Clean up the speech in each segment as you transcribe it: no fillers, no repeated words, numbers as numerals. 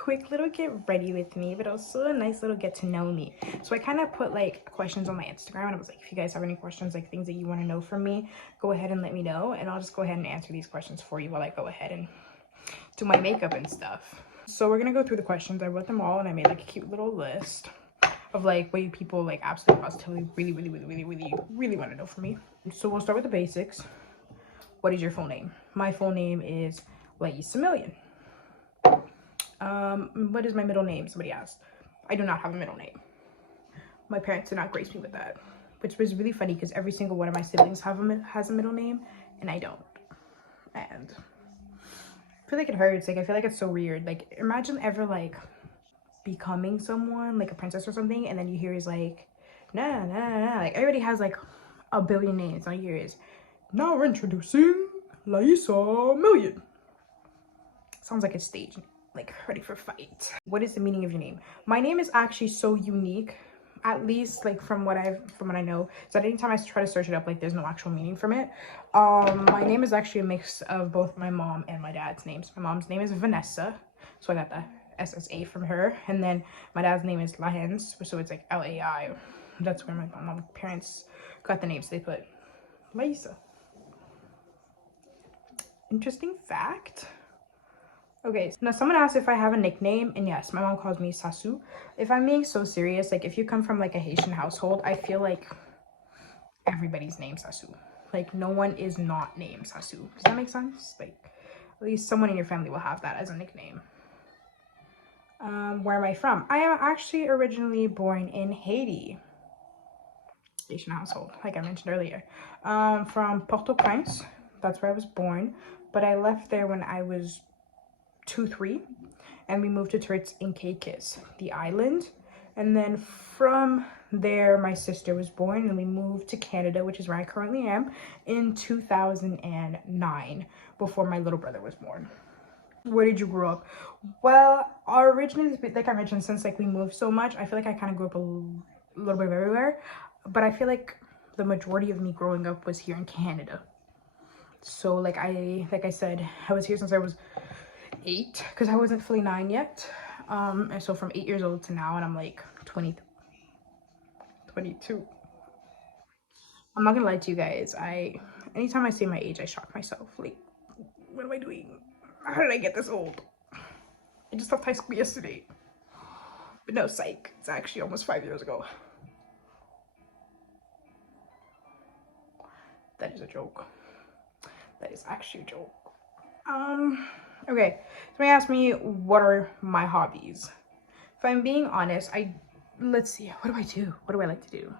quick little get ready with me, but also a nice little get to know me. So I kind of put like questions on my Instagram, and I was like, if you guys have any questions, like things that you want to know from me, go ahead and let me know, and I'll just go ahead and answer these questions for you while I go ahead and do my makeup and stuff. So we're gonna go through the questions. I wrote them all and I made like a cute little list of like what you people like absolutely positively really want to know from me. So we'll start with the basics. What is your full name? My full name is Laisa Million. What is my middle name? Somebody asked. I do not have a middle name. My parents did not grace me with that, which was really funny because every single one of my siblings has a middle name and I don't. And I feel like it hurts. Like I feel like it's so weird. Like imagine ever like becoming someone like a princess or something, and then you hear is like nah nah nah nah. Like everybody has like a billion names. All you hear is now we're introducing Laisa Million. Sounds like a stage, like ready for fight. What is the meaning of your name? My name is actually so unique, at least like from what I know. So anytime I try to search it up, like there's no actual meaning from it. My name is actually a mix of both my mom and my dad's names. My mom's name is Vanessa, so I got the SSA from her, and then my dad's name is Lahens, so it's like LAI. That's where my mom's parents got the names. They put Laisa. Interesting fact. Okay, now someone asked if I have a nickname, and yes, my mom calls me Sasu. If I'm being so serious, like if you come from like a Haitian household, I feel like everybody's named Sasu. Like no one is not named Sasu. Does that make sense? Like at least someone in your family will have that as a nickname. Where am I from? I am actually originally born in Haiti. Haitian household, like I mentioned earlier. From Port-au-Prince, that's where I was born, but I left there when I was 2-3, and we moved to Turks and Caicos, the island, and then from there my sister was born and we moved to Canada, which is where I currently am, in 2009, before my little brother was born. Where did you grow up? Well, originally, like I mentioned, since like we moved so much, I feel like I kind of grew up a little bit of everywhere, but I feel like the majority of me growing up was here in Canada. So like I said, I was here since I was 8, because I wasn't fully 9 yet. And so from 8 years old to now, and I'm like 22. I'm not gonna lie to you guys, anytime I say my age, I shock myself. Like, what am I doing? How did I get this old? I just left high school yesterday. But no, psych, it's actually almost 5 years ago. That is a joke. That is actually a joke. Okay, somebody asked me what are my hobbies. If I'm being honest, let's see, what do I do? What do I like to do?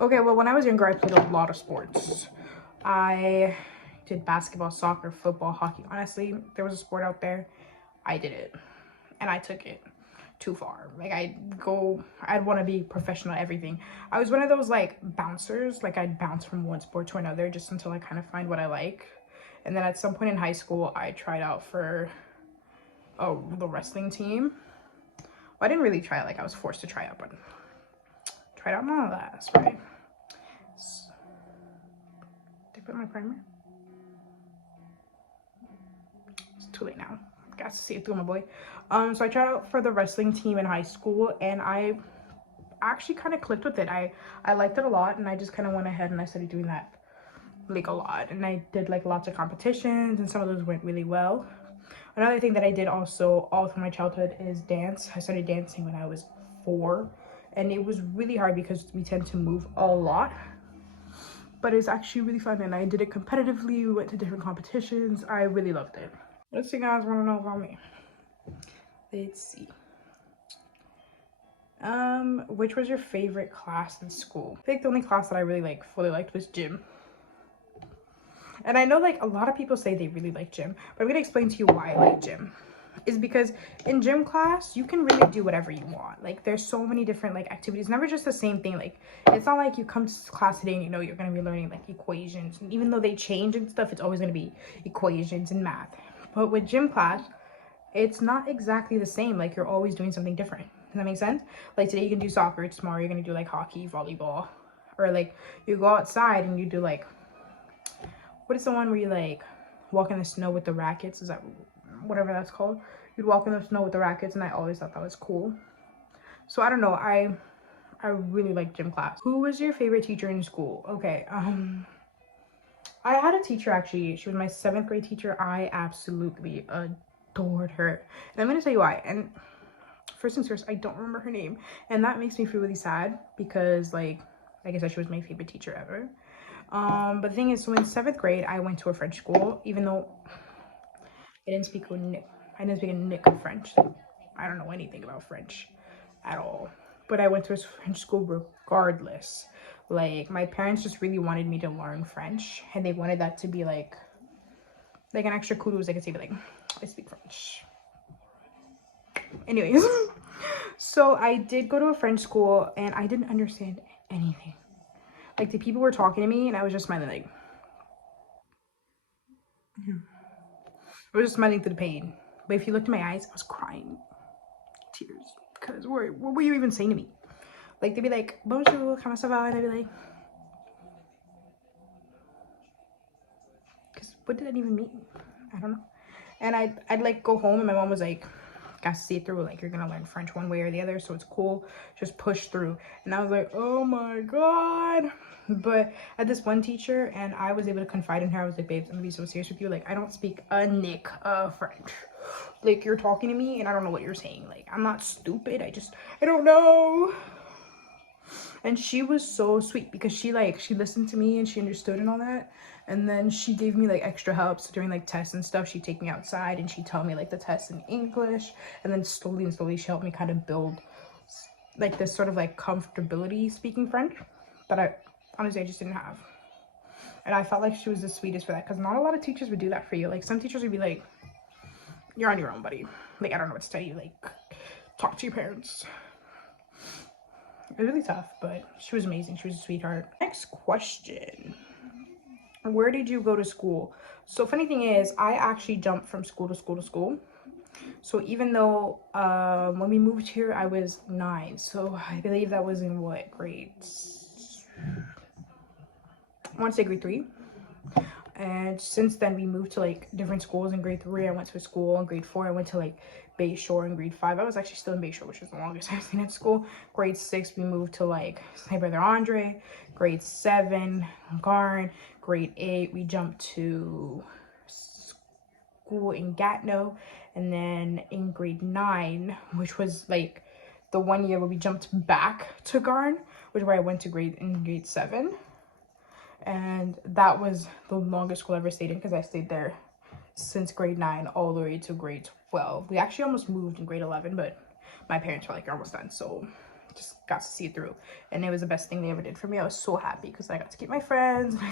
Okay, well, when I was younger, I played a lot of sports. I did basketball, soccer, football, hockey. Honestly, there was a sport out there, I did it, and I took it too far. Like I'd want to be professional at everything. I was one of those like bouncers, like I'd bounce from one sport to another just until I kind of find what I like. And then at some point in high school, I tried out for the wrestling team. Well, I didn't really try it, like I was forced to try out, but tried out more of that, that's right. Did I put my primer? It's too late now. Got to see it through, my boy. So I tried out for the wrestling team in high school, and I actually kind of clicked with it. I liked it a lot, and I just kind of went ahead and I started doing that like a lot, and I did like lots of competitions, and some of those went really well. Another thing that I did also all through my childhood is dance. I started dancing when I was 4, and it was really hard because we tend to move a lot, but it's actually really fun, and I did it competitively. We went to different competitions. I really loved it. Let's see, you guys want to know about me. Let's see. Which was your favorite class in school? I think the only class that I really fully liked was gym. And I know like a lot of people say they really like gym, but I'm gonna explain to you why I like gym. Is because in gym class you can really do whatever you want. Like there's so many different like activities, never just the same thing. Like it's not like you come to class today and you know you're gonna be learning like equations, and even though they change and stuff, it's always gonna be equations and math. But with gym class, it's not exactly the same. Like you're always doing something different. Does that make sense? Like today you can do soccer, tomorrow you're gonna do like hockey, volleyball, or like you go outside and you do like, what is the one where you like walk in the snow with the rackets? Is that whatever that's called. You'd walk in the snow with the rackets, and I always thought that was cool. So I don't know, I really like gym class. Who was your favorite teacher in school? Okay, I had a teacher, actually. She was my 7th grade teacher. I absolutely adored her, and I'm gonna tell you why. And first things first, I don't remember her name, and that makes me feel really sad because, like I said, she was my favorite teacher ever. But the thing is, so in 7th grade, I went to a French school, even though I didn't speak a nick of French. I don't know anything about French at all. But I went to a French school regardless. Like, my parents just really wanted me to learn French, and they wanted that to be like an extra kudos. I could say, like, I speak French. Anyways, so I did go to a French school, and I didn't understand anything. Like, the people were talking to me, and I was just smiling, like, I was just smiling through the pain. But if you looked in my eyes, I was crying tears, because what were you even saying to me? Like, they'd be like, bonjour, comment ça va? And I'd be like, because what did that even mean? I don't know. And I'd like go home, and my mom was like, gotta see it through, like, you're gonna learn French one way or the other, so it's cool, just push through. And I was like, oh my god. But I had this one teacher, and I was able to confide in her. I was like, babes, I'm gonna be so serious with you. Like, I don't speak a nick of French. Like, you're talking to me, and I don't know what you're saying. Like, I'm not stupid. I don't know. And she was so sweet because she listened to me and she understood and all that. And then she gave me like extra help. So during like tests and stuff, she'd take me outside and she'd tell me like the tests in English. And then slowly and slowly she helped me kind of build like this sort of like comfortability speaking French that I honestly just didn't have. And I felt like she was the sweetest for that, because not a lot of teachers would do that for you. Like, some teachers would be like, you're on your own, buddy. Like, I don't know what to tell you. Like, talk to your parents. It was really tough, but she was amazing. She was a sweetheart. Next question. Where did you go to school? So funny thing is, I actually jumped from school to school to school. So even though when we moved here, I was 9. So I believe that was in what grades? I want to say grade 3. And since then, we moved to like different schools. In grade 3, I went to a school. In grade 4, I went to like Bayshore. In grade 5, I was actually still in Bayshore, which was the longest I've been at school. Grade 6, we moved to like St. Brother Andre. Grade 7, Garn. Grade 8, we jumped to school in Gatineau. And then in grade 9, which was like the 1 year where we jumped back to Garn, which is where I went to grade 7. And that was the longest school I ever stayed in, because I stayed there since grade 9 all the way to grade 12. We actually almost moved in grade 11, but my parents were like, you're almost done, so just got to see it through. And it was the best thing they ever did for me. I was so happy because I got to keep my friends, and I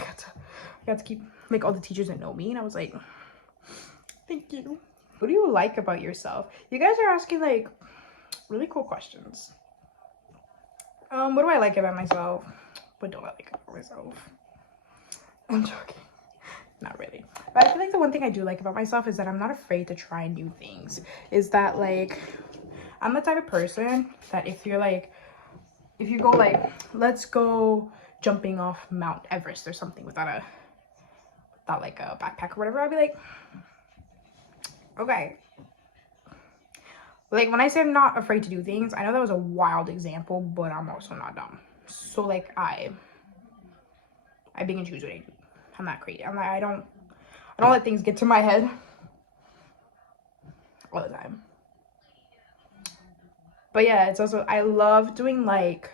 got to keep like all the teachers that know me, and I was like, thank you. What do you like about yourself? You guys are asking like really cool questions. What do I like about myself? What don't I like about myself? I'm joking. Not really. But I feel like the one thing I do like about myself is that I'm not afraid to try new things. Is that like, I'm the type of person that if you go like, let's go jumping off Mount Everest or something without like a backpack or whatever, I'll be like, okay. Like, when I say I'm not afraid to do things, I know that was a wild example, but I'm also not dumb. So like, I pick and choose what I do. I'm not crazy. I'm like, I don't let things get to my head all the time. But yeah, it's also, I love doing like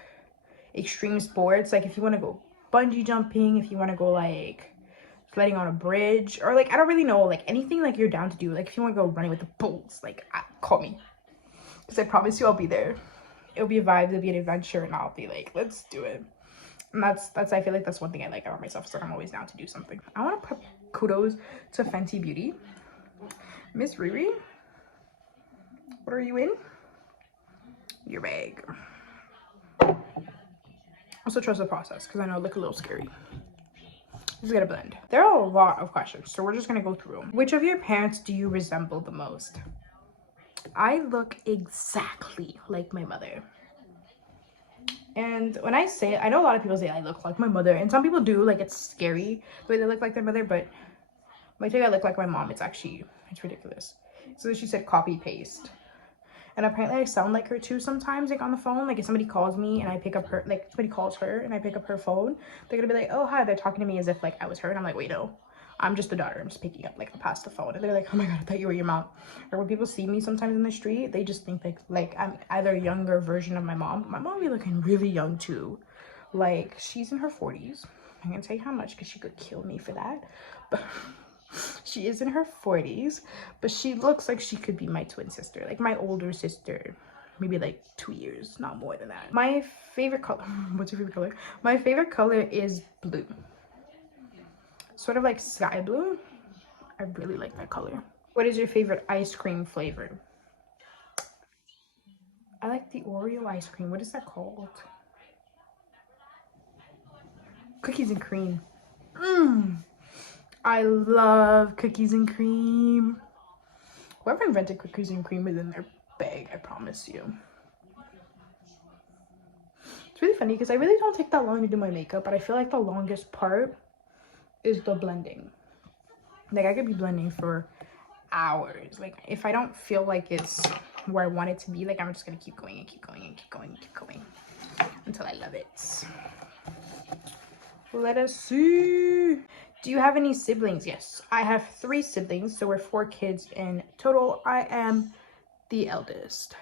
extreme sports. Like, if you want to go bungee jumping, if you want to go like sledding on a bridge, or like, I don't really know, like anything like you're down to do. Like, if you want to go running with the bulls, like, call me, because I promise you I'll be there. It'll be a vibe, it'll be an adventure, and I'll be like, let's do it. And that's I feel like that's one thing I like about myself, so I'm always down to do something. I want to put kudos to Fenty Beauty. Miss Riri, what are you in? Your bag. Also trust the process, because I know it look a little scary. Just gotta blend. There are a lot of questions, so we're just gonna go through them. Which of your parents do you resemble the most? I look exactly like my mother. And when I say it, I know a lot of people say I look like my mother, and some people do, like, it's scary the way they look like their mother, but when I tell you I look like my mom, it's ridiculous. So she said copy paste. And apparently I sound like her too sometimes, like on the phone. Like if somebody calls me and I pick up her, like somebody calls her and I pick up her phone, they're gonna be like, oh, hi. They're talking to me as if like I was her. And I'm like, wait, no, I'm just the daughter. I'm just picking up like a past the phone. And they're like, oh my God, I thought you were your mom. Or when people see me sometimes in the street, they just think like I'm either a younger version of my mom. My mom be looking really young too. Like she's in her 40s. I can't tell you how much because she could kill me for that. But she is in her 40s, but she looks like she could be my twin sister, like my older sister, maybe like 2 years, not more than that. My favorite color, what's your favorite color? My favorite color is blue, sort of like sky blue. I really like that color. What is your favorite ice cream flavor? I like the Oreo ice cream. What is that called? Cookies and cream. I love cookies and cream. Whoever invented cookies and cream is in their bag, I promise you. It's really funny because I really don't take that long to do my makeup, but I feel like the longest part is the blending. Like I could be blending for hours. Like if I don't feel like it's where I want it to be, like I'm just gonna keep going and keep going and keep going and keep going until I love it. Let us see. Do you have any siblings? Yes, I have 3 siblings, so we're 4 kids in total. I am the eldest.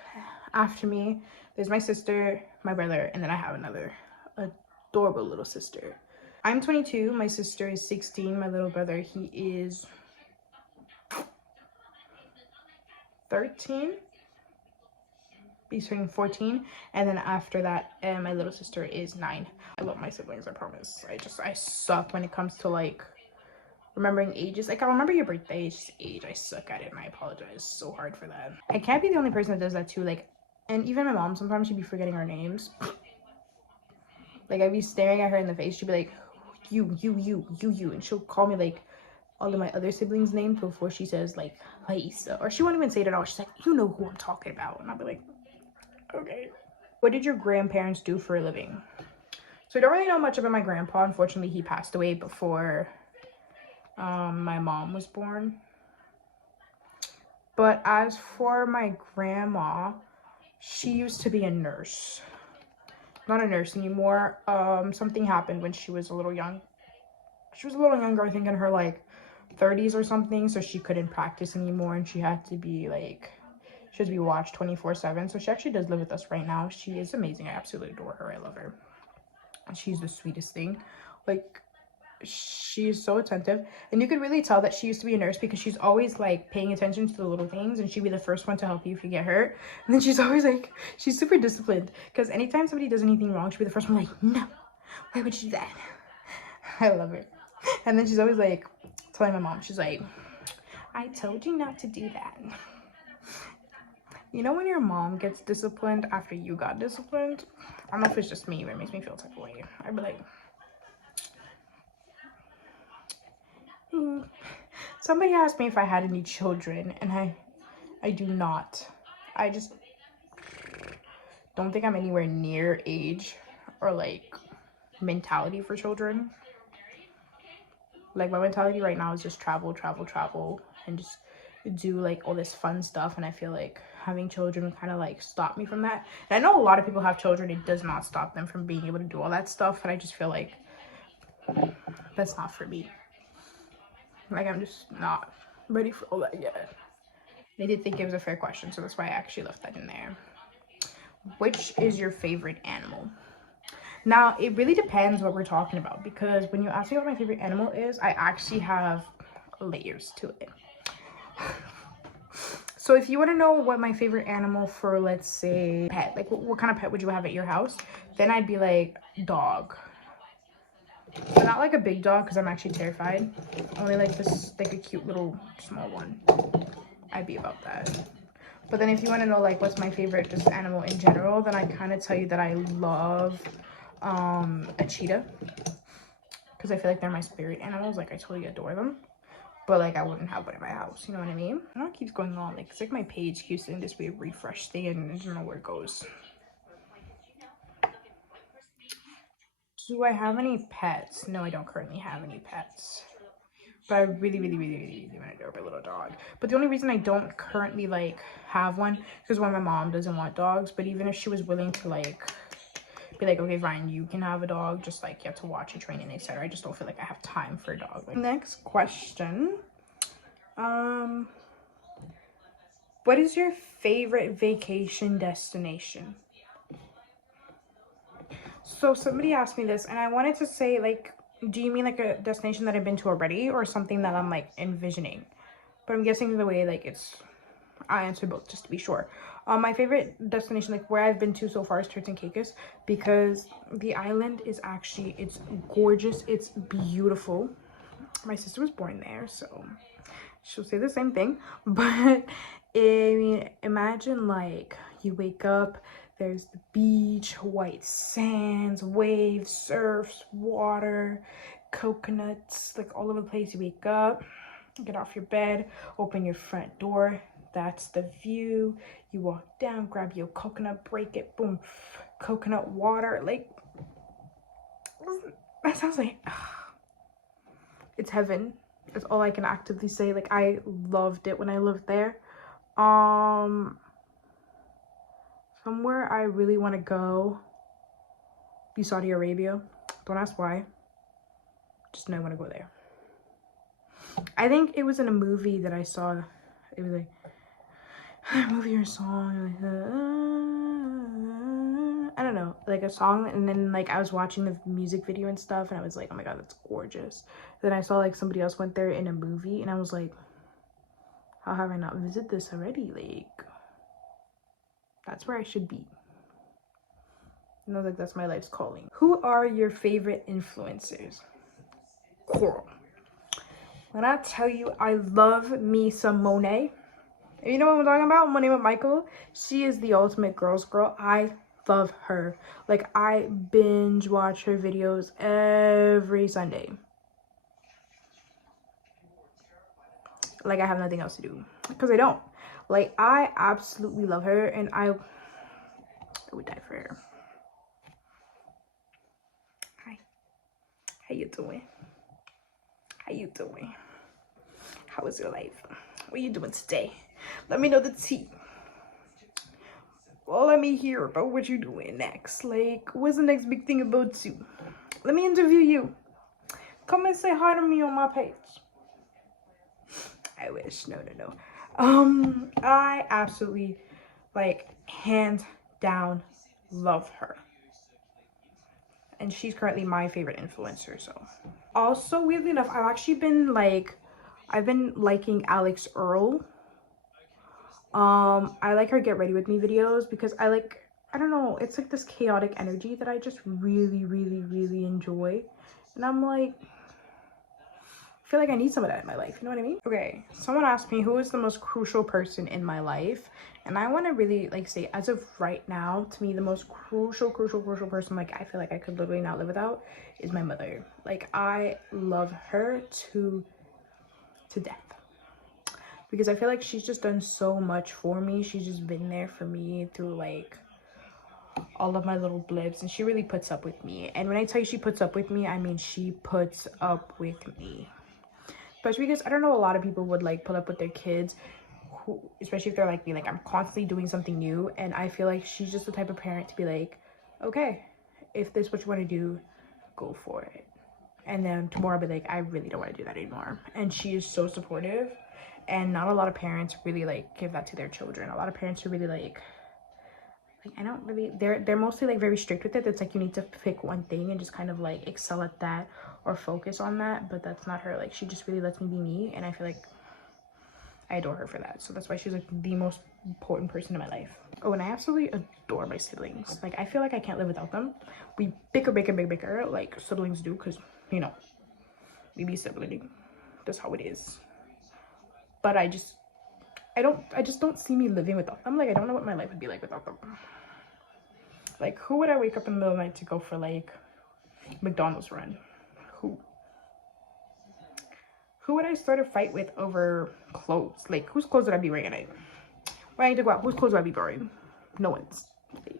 After me, there's my sister, my brother, and then I have another adorable little sister. I'm 22, my sister is 16, my little brother, he is 13. He's turning 14, and then after that, my little sister is 9. I love my siblings, I promise. I suck when it comes to like remembering ages. Like I'll remember your birthday, it's just age. I suck at it and I apologize so hard for that. I can't be the only person that does that too. Like, and even my mom, sometimes she'd be forgetting our names. Like I'd be staring at her in the face, she'd be like, you, and she'll call me like all of my other siblings' names before she says like Laisa, or she won't even say it at all. She's like, you know who I'm talking about. And I'll be like, okay. What did your grandparents do for a living? So I don't really know much about my grandpa. Unfortunately, he passed away before my mom was born. But as for my grandma, she used to be a nurse. Not a nurse anymore. Something happened when she was a little young. She was a little younger, I think in her like 30s or something, so she couldn't practice anymore and she had to be watched 24/7. So she actually does live with us right now. She is amazing. I absolutely adore her. I love her. And she's the sweetest thing. Like she's so attentive, and you could really tell that she used to be a nurse because she's always like paying attention to the little things, and she'd be the first one to help you if you get hurt. And then she's always like, she's super disciplined because anytime somebody does anything wrong, she'd be the first one like, no, why would you do that? I love her. And then she's always like telling my mom, she's like, I told you not to do that. You know when your mom gets disciplined after you got disciplined? I don't know if it's just me, but it makes me feel type of way. I'd be like, somebody asked me if I had any children, and I do not. I just don't think I'm anywhere near age or like mentality for children. Like my mentality right now is just travel, and just do like all this fun stuff. And I feel like having children would kind of like stop me from that. And I know a lot of people have children, it does not stop them from being able to do all that stuff. And I just feel like that's not for me. Like I'm just not ready for all that yet. They did think it was a fair question, so that's why I actually left that in there. Which is your favorite animal? Now, it really depends what we're talking about, because when you ask me what my favorite animal is, I actually have layers to it. So if you want to know what my favorite animal for, let's say, pet, like what kind of pet would you have at your house, then I'd be like dog. But not like a big dog, because I'm actually terrified. Only like this, like a cute little small one. I'd be about that. But then if you want to know like what's my favorite just animal in general, then I kind of tell you that I love a cheetah, because I feel like they're my spirit animals. Like I totally adore them, but like I wouldn't have one in my house, you know what I mean? I don't know what keeps going on. Like it's like my page keeps doing this weird refresh thing and I don't know where it goes. Do I have any pets? No, I don't currently have any pets. But I really, really, really, really, really want to adopt a little dog. But the only reason I don't currently like have one is because my mom doesn't want dogs. But even if she was willing to like be like, okay, Ryan, you can have a dog, just like you have to watch it, training, etc. I just don't feel like I have time for a dog. Like, next question. What is your favorite vacation destination? So somebody asked me this, and I wanted to say, like, do you mean like a destination that I've been to already, or something that I'm like envisioning? But I'm guessing the way like I answered both just to be sure. My favorite destination, like where I've been to so far, is Turks and Caicos, because the island is actually, it's gorgeous, it's beautiful. My sister was born there, so she'll say the same thing. But I mean, imagine like you wake up, there's the beach, white sands, waves, surfs, water, coconuts, like all over the place. You wake up, get off your bed, open your front door, that's the view. You walk down, grab your coconut, break it, boom, coconut water. Like, that sounds like it's heaven. That's all I can actively say. Like, I loved it when I lived there. Somewhere I really want to go be Saudi Arabia. Don't ask why, just know I want to go there. I think it was in a movie that I saw. It was like a movie or a song, like I don't know, like a song, and then like I was watching the music video and stuff, and I was like, oh my god, that's gorgeous. Then I saw like somebody else went there in a movie, and I was like, how have I not visited this already? Like, that's where I should be. And I was like, that's my life's calling. Who are your favorite influencers? Coral. When I tell you, I love me some Monet. You know what I'm talking about? Monet with Michael. She is the ultimate girl's girl. I love her. Like, I binge watch her videos every Sunday. Like, I have nothing else to do, because I don't. Like, I absolutely love her, and I would die for her. Hi, how you doing? How you doing? How is your life? What are you doing today? Let me know the tea. Well, let me hear about what you're doing next. Like, what's the next big thing about you? Let me interview you. Come and say hi to me on my page. I wish. No. I absolutely, like, hands down love her. And she's currently my favorite influencer, so. Also, weirdly enough, I've been liking Alex Earl. I like her get ready with me videos, because I don't know, it's like this chaotic energy that I just really, really, really enjoy. And I'm like, I feel like I need some of that in my life, you know what I mean? Okay, someone asked me who is the most crucial person in my life, and I want to really like say, as of right now, to me the most crucial person, like I feel like I could literally not live without, is my mother. Like, I love her to death, because I feel like she's just done so much for me. She's just been there for me through like all of my little blips, and she really puts up with me. And when I tell you she puts up with me, I mean she puts up with me. Especially because I don't know, a lot of people would like put up with their kids, who, especially if they're like me, like I'm constantly doing something new. And I feel like she's just the type of parent to be like, okay, if this is what you want to do, go for it. And then tomorrow I'll be like, I really don't want to do that anymore. And she is so supportive. And not a lot of parents really like give that to their children. A lot of parents are really like I don't really, they're mostly like very strict with it. It's like you need to pick one thing and just kind of like excel at that or focus on that. But that's not her. Like, she just really lets me be me, and I feel like I adore her for that. So that's why she's like the most important person in my life. Oh, and I absolutely adore my siblings. Like, I feel like I can't live without them. We bicker like siblings do, because, you know, we be sibling. That's how it is. But I just don't see me living without them. Like, I don't know what my life would be like without them. Like, who would I wake up in the middle of the night to go for like McDonald's run? Who would I start a fight with over clothes? Like, whose clothes would I be wearing at night? When I need to go out, whose clothes would I be wearing? No one's. Like,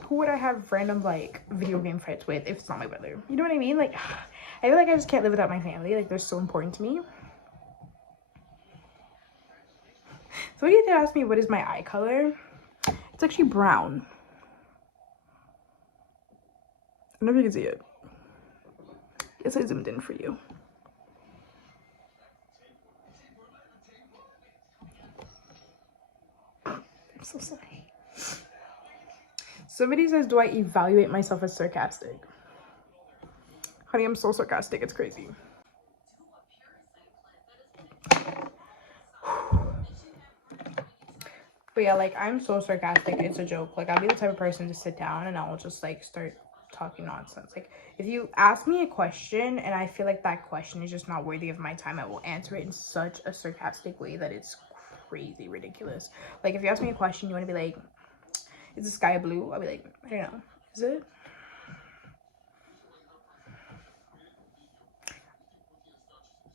who would I have random like video game fights with if it's not my brother? You know what I mean? Like, I feel like I just can't live without my family. Like, they're so important to me. Somebody did ask me what is my eye color. It's actually brown. I don't know if you can see it. Yes, I zoomed in for you. I'm so sorry. Somebody says, do I evaluate myself as sarcastic? Honey, I'm so sarcastic. It's crazy. But yeah, like, I'm so sarcastic. It's a joke. Like, I'll be the type of person to sit down and I'll just, like, start talking nonsense. Like, if you ask me a question and I feel like that question is just not worthy of my time, I will answer it in such a sarcastic way that it's crazy ridiculous. Like, if you ask me a question, you want to be like, is the sky blue? I'll be like, I don't know. Is it?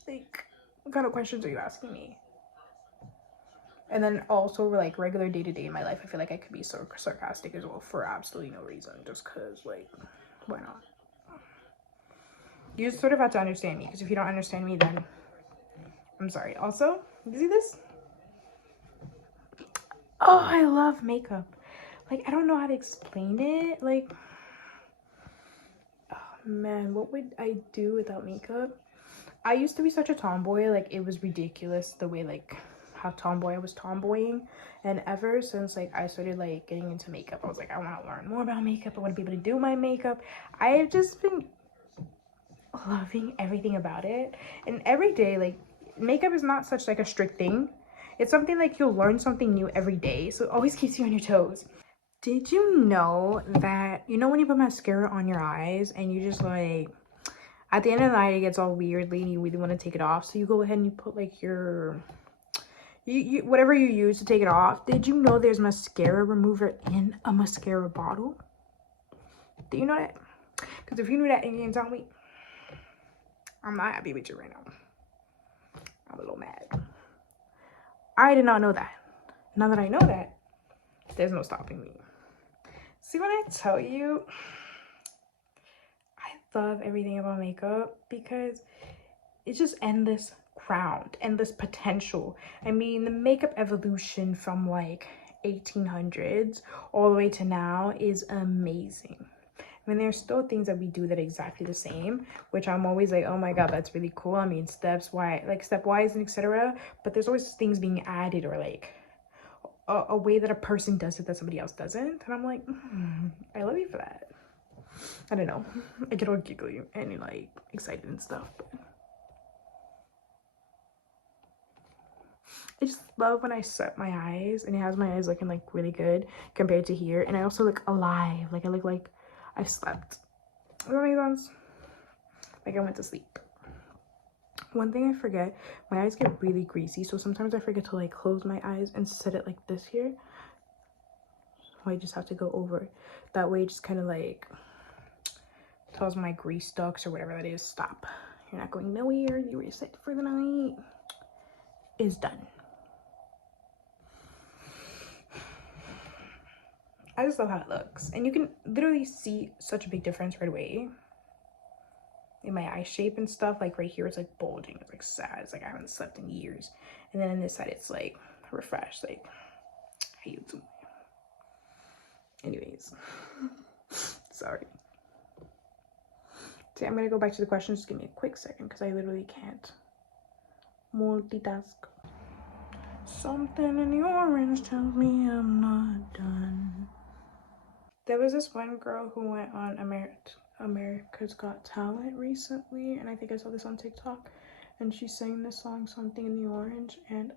Like, what kind of questions are you asking me? And then also, like, regular day-to-day in my life, I feel like I could be so sarcastic as well for absolutely no reason. Just because, like, why not? You just sort of have to understand me, because if you don't understand me, then I'm sorry. Also, you see this? Oh, I love makeup. Like, I don't know how to explain it. Like, oh man, what would I do without makeup? I used to be such a tomboy. Like, it was ridiculous the way, like, how tomboy I was tomboying. And ever since, like, I started, like, getting into makeup, I was like, I want to learn more about makeup. I want to be able to do my makeup. I have just been loving everything about it. And every day, like, makeup is not such, like, a strict thing. It's something, like, you'll learn something new every day. So it always keeps you on your toes. Did you know that, you know when you put mascara on your eyes and you just, like, at the end of the night, it gets all weirdly and you really want to take it off. So you go ahead and you put, like, your... whatever you use to take it off. Did you know there's mascara remover in a mascara bottle? Do you know that? Because if you knew that and you didn't tell me, I'm not happy with you right now. I'm a little mad. I did not know that. Now that I know that, there's no stopping me. See, when I tell you, I love everything about makeup because it's just endless ground, endless potential. I mean, the makeup evolution from like 1800s all the way to now is amazing. I mean, there's still things that we do that are exactly the same, which I'm always like, oh my god, that's really cool. I mean, stepwise and etc. But there's always things being added, or like a way that a person does it that somebody else doesn't. And I'm like, I love you for that. I don't know. I get all giggly and like excited and stuff, but I just love when I set my eyes and it has my eyes looking like really good compared to here. And I also look alive. Like I look like I've slept. Does that make sense? Like I went to sleep. One thing I forget, my eyes get really greasy. So sometimes I forget to like close my eyes and set it like this here. So I just have to go over. That way it just kind of like tells my grease ducts or whatever that is, stop. You're not going nowhere. You reset for the night. Is done. I just love how it looks. And you can literally see such a big difference right away in my eye shape and stuff. Like right here, it's like bulging. It's like sad. It's like I haven't slept in years. And then on this side, it's like refreshed. Like, how you doing? Anyways, sorry. See, I'm going to go back to the questions. Just give me a quick second because I literally can't multitask. Something in the orange tells me I'm not done. There was this one girl who went on America's Got Talent recently, and I think I saw this on TikTok, and she sang this song, Something in the Orange, and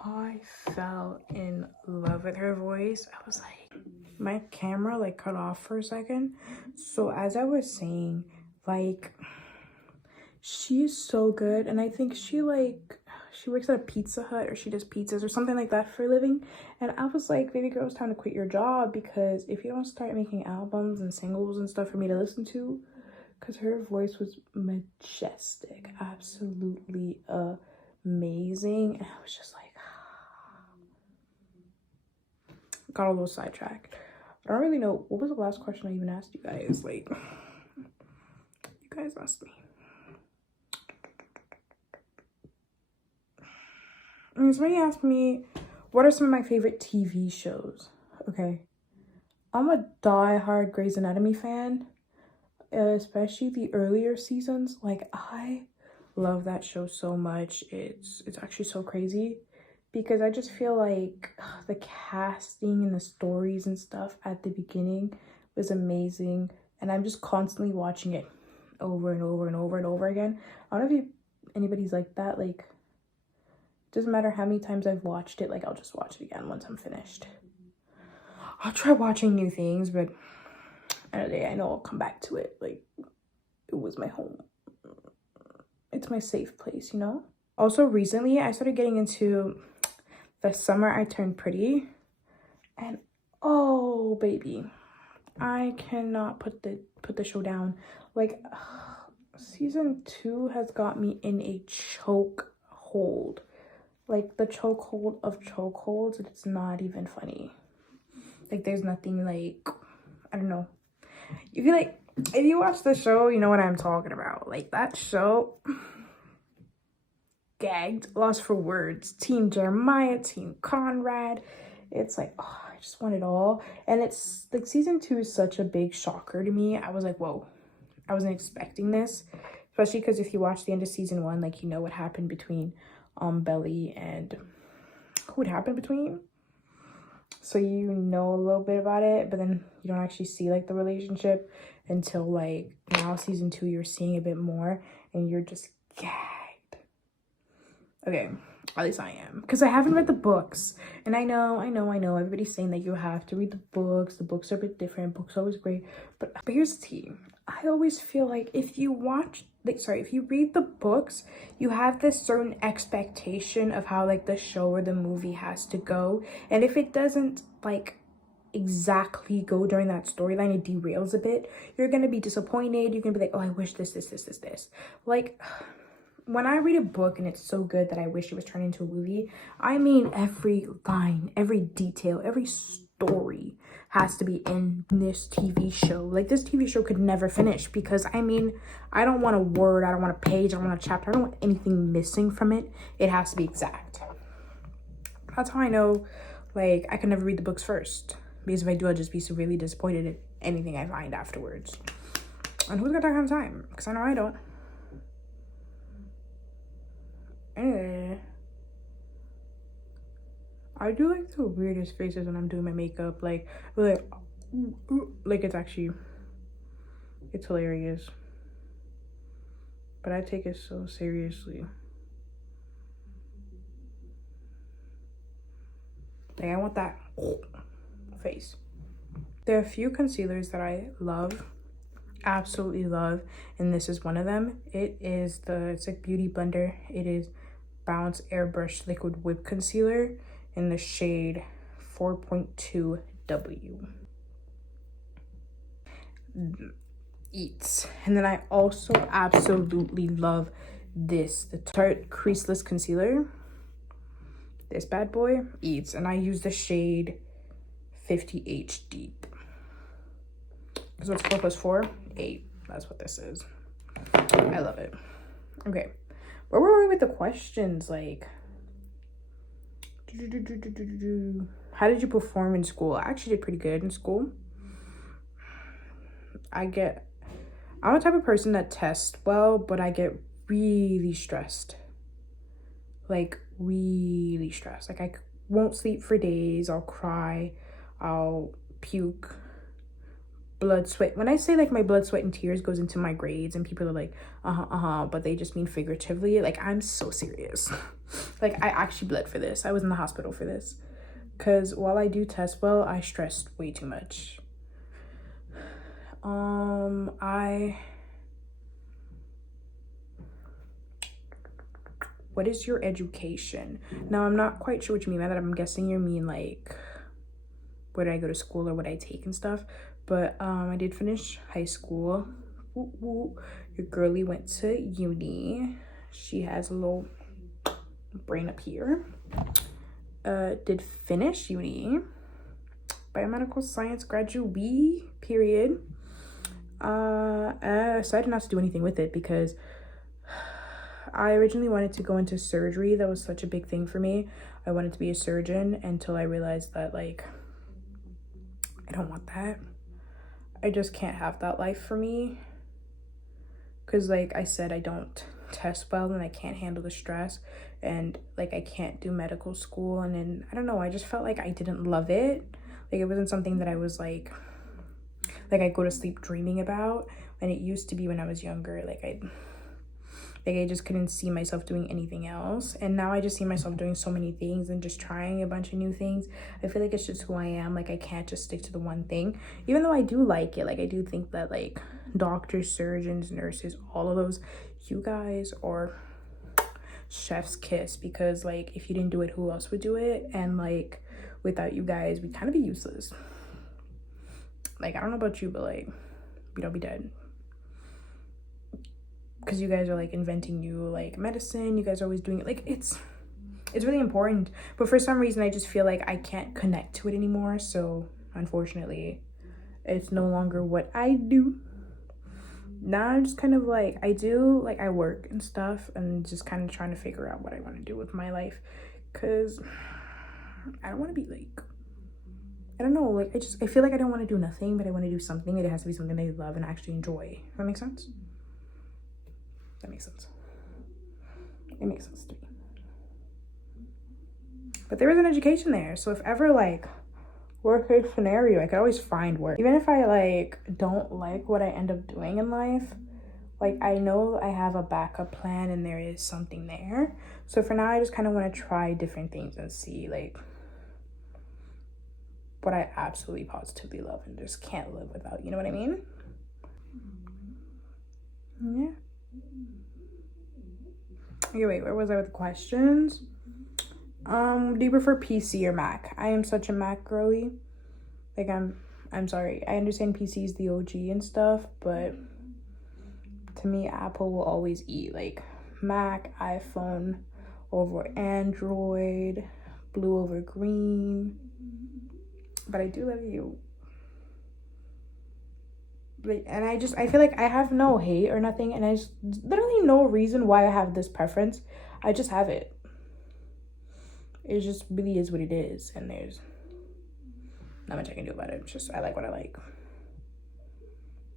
I fell in love with her voice. I was like, my camera like cut off for a second. So as I was saying, like, she's so good, and I think she works at a Pizza Hut, or she does pizzas or something like that for a living. And I was like, baby girl, it's time to quit your job, because if you don't start making albums and singles and stuff for me to listen to, because her voice was majestic, absolutely amazing. And I was just like, got a little sidetracked. I don't really know, what was the last question I even asked you guys? Like, guys asked me. Somebody asked me, what are some of my favorite TV shows? Okay. I'm a die-hard Grey's Anatomy fan, especially the earlier seasons. Like, I love that show so much. It's actually so crazy because I just feel like the casting and the stories and stuff at the beginning was amazing, and I'm just constantly watching it over and over and over and over again. I don't know if anybody's like that. Like, doesn't matter how many times I've watched it, like, I'll just watch it again once I'm finished. I'll try watching new things, but end of the day, I know I'll come back to it. Like, it was my home. It's my safe place, you know? Also, recently, I started getting into The Summer I Turned Pretty. And, oh, baby. I cannot put the show down. Like, season 2 has got me in a chokehold. Like, the chokehold of chokeholds. It's not even funny. Like, there's nothing, like, I don't know. You feel like, if you watch the show, you know what I'm talking about. Like, that show, gagged, lost for words. Team Jeremiah, Team Conrad. It's like, oh, I just want it all. And it's, like, season 2 is such a big shocker to me. I was like, whoa, I wasn't expecting this. Especially because if you watch the end of season 1, like, you know what happened between Belly and, who would happen between? So you know a little bit about it, but then you don't actually see, like, the relationship until, like, now season 2 you're seeing a bit more and you're just gagged. Okay, at least I am, because I haven't read the books. And I know everybody's saying that you have to read the books are a bit different, books are always great, but here's the tea. I always feel like if you read the books, you have this certain expectation of how, like, the show or the movie has to go. And if it doesn't, like, exactly go during that storyline, it derails a bit. You're gonna be disappointed. You're gonna be like, oh, I wish this. Like, when I read a book and it's so good that I wish it was turned into a movie, I mean every line, every detail, every story has to be in this TV show. Like, this TV show could never finish because, I mean, I don't want a word, I don't want a page, I don't want a chapter, I don't want anything missing from it. It has to be exact. That's how I know, like, I can never read the books first. Because if I do, I'll just be severely disappointed in anything I find afterwards. And who's got that kind of time? Because I know I don't. I do, like, the weirdest faces when I'm doing my makeup. Like it's actually, it's hilarious. But I take it so seriously. Like, I want that face. There are a few concealers that I love, absolutely love, and this is one of them. It's a beauty blender. It is Bounce Airbrush Liquid Whip Concealer in the shade 4.2W. Eats. And then I also absolutely love this, the Tarte Creaseless Concealer. This bad boy eats, and I use the shade 50H Deep. So it's 4 plus 4, 8. That's what this is. I love it. Okay, where were we with the questions? Like, how did you perform in school? I actually did pretty good in school. I'm the type of person that tests well, but I get really stressed. Like, really stressed. Like, I won't sleep for days. I'll cry. I'll puke. Blood, sweat. When I say, like, my blood, sweat, and tears goes into my grades, and people are like, but they just mean figuratively. Like, I'm so serious. Like, I actually bled for this. I was in the hospital for this. Because while I do test well, I stressed way too much. What is your education? Now, I'm not quite sure what you mean by that. I'm guessing you mean, like, where did I go to school or what I take and stuff. But I did finish high school. Woo woo. Your girly went to uni. She has a little brain up here. Did finish uni. Biomedical science graduate, period. I decided not to do anything with it because I originally wanted to go into surgery. That was such a big thing for me. I wanted to be a surgeon until I realized that, like, I don't want that. I just can't have that life for me. Because, like I said, I don't test well and I can't handle the stress. And, like, I can't do medical school. And then, I don't know, I just felt like I didn't love it. Like, it wasn't something that I was, like I go to sleep dreaming about. And it used to be when I was younger. Like, I just couldn't see myself doing anything else. And now I just see myself doing so many things and just trying a bunch of new things. I feel like it's just who I am. Like, I can't just stick to the one thing. Even though I do like it. Like, I do think that, like, doctors, surgeons, nurses, all of those, you guys are chef's kiss. Because, like, if you didn't do it, who else would do it? And, like, without you guys, we'd kind of be useless. Like, I don't know about you, but, like, we'd all be dead. Because you guys are, like, inventing new, like, medicine. You guys are always doing it. Like, it's really important. But for some reason, I just feel like I can't connect to it anymore. So, unfortunately, it's no longer what I do. Now I'm just kind of, like, I work and stuff. And just kind of trying to figure out what I want to do with my life. Because I don't want to be, like, I don't know. Like, I feel like I don't want to do nothing. But I want to do something. And it has to be something I love and actually enjoy. Does that make sense? That makes sense. It makes sense to me. But there is an education there. So if ever, like, worst case scenario, I could always find work. Even if I, like, don't like what I end up doing in life, like, I know I have a backup plan and there is something there. So for now, I just kind of want to try different things and see, like, what I absolutely positively love and just can't live without. You know what I mean? Yeah. Okay, wait, where was I with the questions? Do you prefer PC or Mac? I am such a Mac girly. Like, I'm sorry. I understand PC is the OG and stuff, but to me, Apple will always eat. Like, Mac, iPhone over Android, blue over green. But I do love you. Like, and I feel like I have no hate or nothing, and I just literally no reason why I have this preference. I just have it. It just really is what it is, and there's not much I can do about it. It's just I like what I like.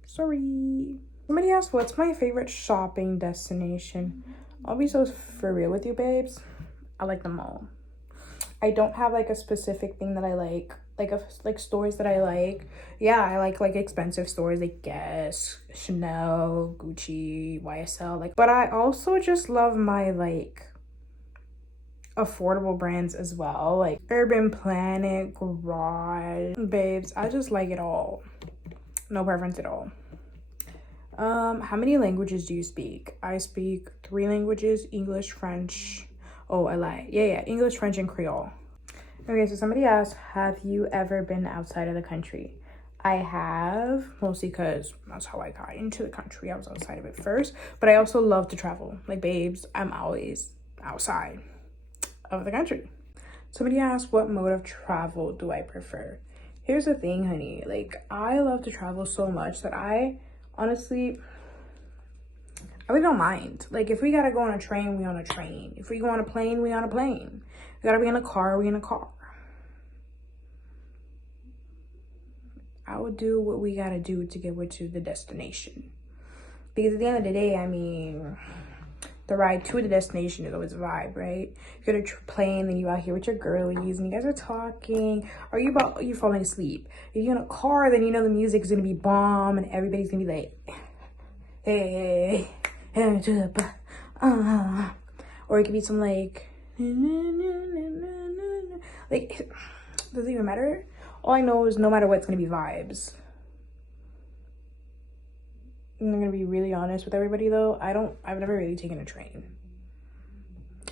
Sorry. Somebody asked, what's my favorite shopping destination? I'll be so for real with you, babes. I like them all. I don't have, like, a specific thing that I like stores that I like. Yeah, I like expensive stores like Guess, Chanel, Gucci, YSL. Like, but I also just love my, like, affordable brands as well, like Urban Planet, Garage. Babes, I just like it all. No preference at all. How many languages do you speak? I speak 3 languages: English, French. Oh, I lied. Yeah, English, French, and Creole. Okay, so somebody asked, have you ever been outside of the country? I have, mostly because that's how I got into the country. I was outside of it first, but I also love to travel. Like, babes, I'm always outside of the country. Somebody asked, what mode of travel do I prefer? Here's the thing, honey. Like, I love to travel so much that I honestly, I really don't mind. Like, if we gotta go on a train, we on a train. If we go on a plane, we on a plane. We gotta be in a car, we in a car. I would do what we gotta do to get to the destination. Because at the end of the day, I mean, the ride to the destination is always a vibe, right? If you're on a plane, then you out here with your girlies and you guys are talking. Or you falling asleep. If you're in a car, then you know the music is gonna be bomb and everybody's gonna be like, hey, or it could be some like does it even matter? All I know is no matter what, it's gonna be vibes. I'm gonna be really honest with everybody though. I've never really taken a train,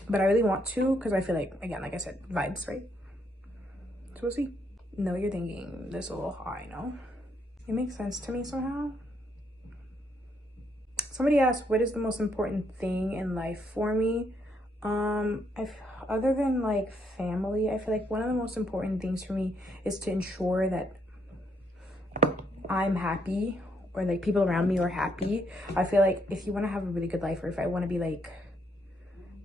but I really want to, because I feel like, again, like I said, vibes, right? So we'll see. No, you're thinking this a little high, no? It makes sense to me somehow. Somebody asked, what is the most important thing in life for me? Other than like family, I feel like one of the most important things for me is to ensure that I'm happy, or like people around me are happy. I feel like if you want to have a really good life, or if I want to be like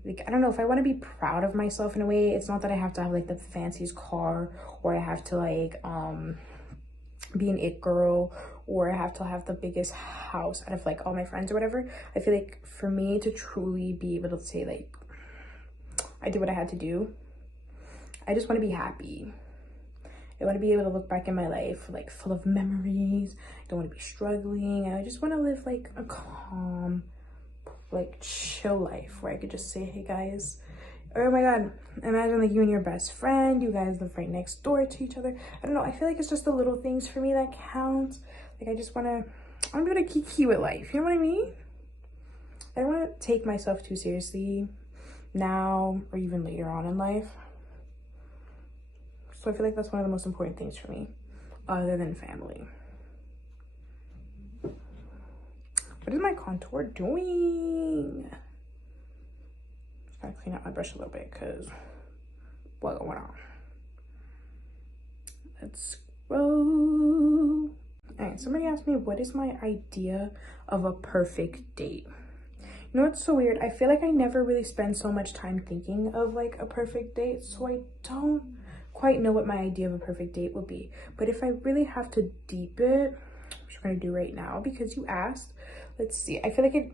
I don't know, if I want to be proud of myself in a way, it's not that I have to have like the fanciest car, or I have to like be an it girl, or I have to have the biggest house out of like all my friends or whatever. I feel like for me to truly be able to say like I did what I had to do, I just want to be happy. I want to be able to look back in my life like full of memories. I don't want to be struggling. I just want to live like a calm, like chill life where I could just say, hey guys, oh my god, imagine like you and your best friend, you guys live right next door to each other. I don't know, I feel like it's just the little things for me that count. Like I just want to, I'm gonna keep cute at life, you know what I mean? I don't want to take myself too seriously now or even later on in life. So I feel like that's one of the most important things for me, other than family. What is my contour doing? Just gotta clean out my brush a little bit because what's going on? Let's go. All right, somebody asked me, what is my idea of a perfect date? You know what's so weird? I feel like I never really spend so much time thinking of like a perfect date, so I don't quite know what my idea of a perfect date would be. But if I really have to deep it, which I'm gonna do right now because you asked, let's see. I feel like it,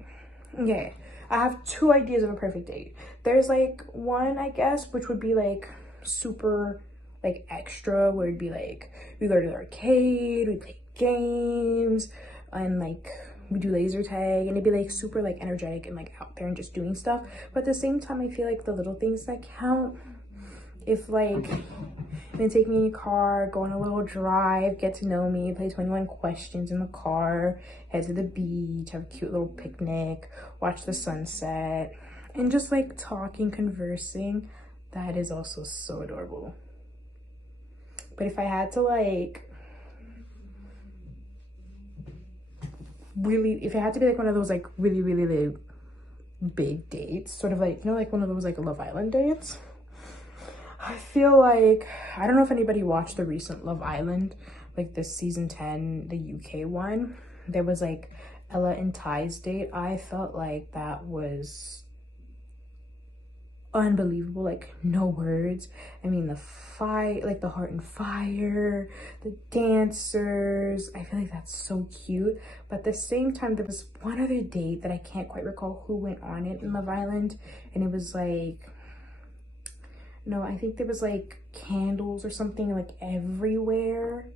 okay, I have two ideas of a perfect date. There's like one, I guess, which would be like super like extra, where it'd be like we go to the arcade, we play games, and like we do laser tag, and it'd be like super like energetic and like out there and just doing stuff. But at the same time, I feel like the little things that count, if like then take me in your car, go on a little drive, get to know me, play 21 questions in the car, head to the beach, have a cute little picnic, watch the sunset, and just like talking, conversing, that is also so adorable. But if I had to like really, if it had to be like one of those like really like big dates, sort of like, you know, like one of those like Love Island dates, I feel like, I don't know if anybody watched the recent Love Island, like this season 10, the UK one. There was like Ella and Ty's date. I felt like that was unbelievable, like no words. I mean, the fight, like the heart and fire, the dancers, I feel like that's so cute. But at the same time, there was one other date that I can't quite recall who went on it in Love Island, and it was like, no, I think there was like candles or something like everywhere.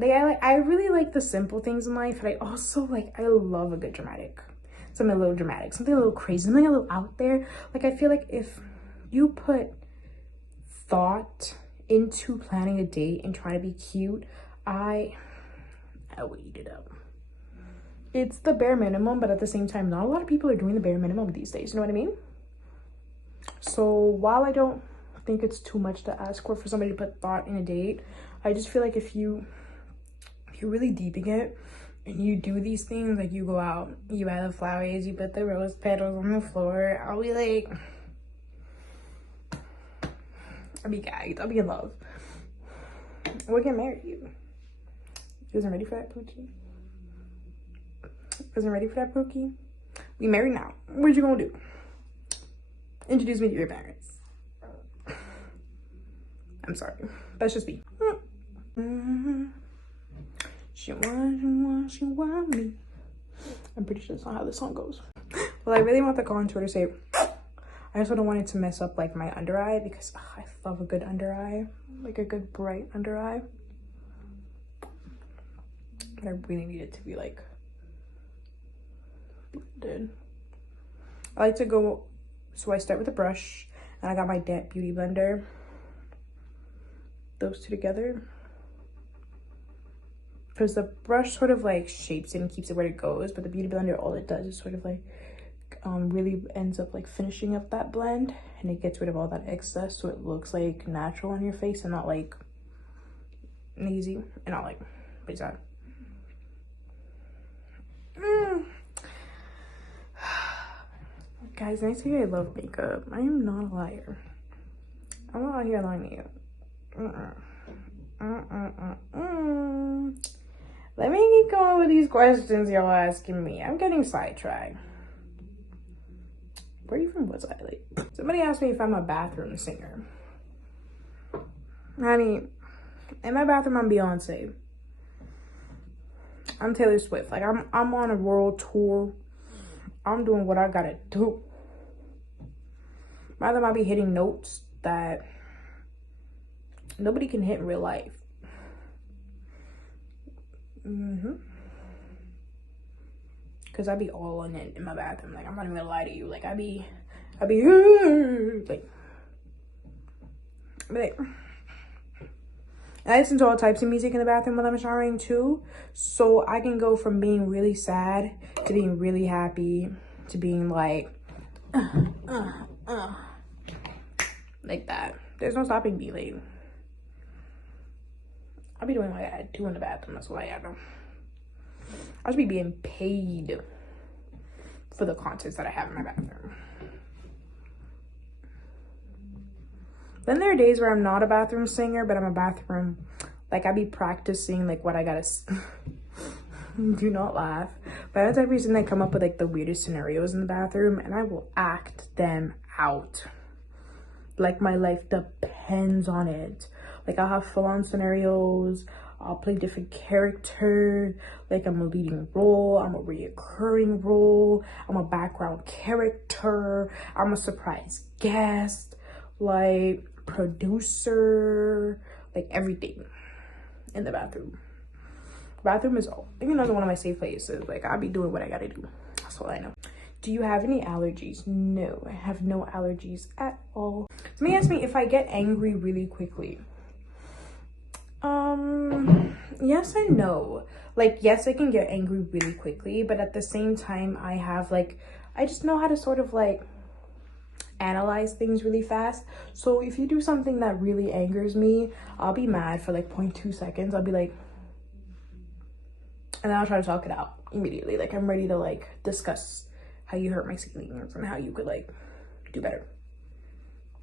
I really like the simple things in life, but I also like, I love a good dramatic, something a little dramatic, something a little crazy, something a little out there. Like I feel like if you put thought into planning a date and trying to be cute, I will eat it up. It's the bare minimum, but at the same time, not a lot of people are doing the bare minimum these days, you know what I mean? So while I don't think it's too much to ask for somebody to put thought in a date, I just feel like if you're really deeping it and you do these things, like you go out, you buy the flowers, you put the rose petals on the floor, I'll be like, I'll be gagged, I'll be in love. We'll get married. You wasn't ready for that, Pookie? Wasn't ready for that, Pookie? We married now. What you gonna do? Introduce me to your parents. I'm sorry. That's just me. She want me. I'm pretty sure that's not how this song goes. Well, I really want the contour to say, I just don't want it to mess up like my under eye, because I love a good under eye, like a good bright under eye. But I really need it to be like blended. I like to go, so I start with a brush, and I got my damp beauty blender. Those two together, because the brush sort of like shapes it and keeps it where it goes, but the beauty blender, all it does is sort of like really ends up like finishing up that blend, and it gets rid of all that excess, so it looks like natural on your face and not like easy and not like pretty sad. Guys, when I tell you I love makeup, I am not a liar. I'm not out here lying to you. Let me going with these questions y'all asking me? I'm getting sidetracked. Where even was I? Like, somebody asked me if I'm a bathroom singer. Honey, in my bathroom, I'm Beyonce. I'm Taylor Swift. Like, I'm on a world tour. I'm doing what I gotta do. Rather I be hitting notes that nobody can hit in real life. Cause I be all in it in my bathroom. Like, I'm not even gonna lie to you. Like, I be like, I listen to all types of music in the bathroom when I'm showering too. So I can go from being really sad to being really happy to being like that. There's no stopping me. Like, I'll be doing what I do in the bathroom. That's what I do. I should be being paid for the contents that I have in my bathroom. Then there are days where I'm not a bathroom singer, but I'm a bathroom, like, I be practicing like what I gotta do not laugh. But I'm the type of person that come up with like the weirdest scenarios in the bathroom, and I will act them out. Like, my life depends on it. Like, I'll have full-on scenarios. I'll play different characters. Like, I'm a leading role. I'm a reoccurring role. I'm a background character. I'm a surprise guest. Like, producer. Like, everything in the bathroom. Bathroom is all, another one of my safe places. Like, I'll be doing what I gotta do. That's all I know. Do you have any allergies? No, I have no allergies at all. Somebody asked me if I get angry really quickly. Yes and no. Like, yes, I can get angry really quickly, but at the same time, I have like, I just know how to sort of like analyze things really fast. So if you do something that really angers me, I'll be mad for like 0.2 seconds. I'll be like, and then I'll try to talk it out immediately. Like, I'm ready to like discuss how you hurt my feelings and how you could like do better,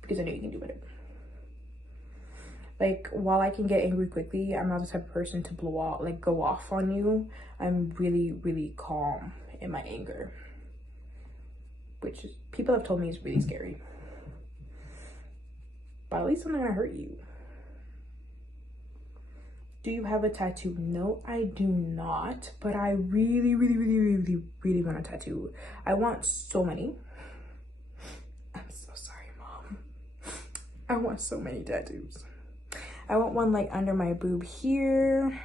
because I know you can do better. Like, while I can get angry quickly, I'm not the type of person to blow out, like go off on you. I'm really, really calm in my anger, which is, people have told me is really scary. But at least I'm not gonna hurt you. Do you have a tattoo? No, I do not, but I really, really, really, really, really want a tattoo. I want so many. I'm so sorry, Mom. I want so many tattoos. I want one like under my boob here.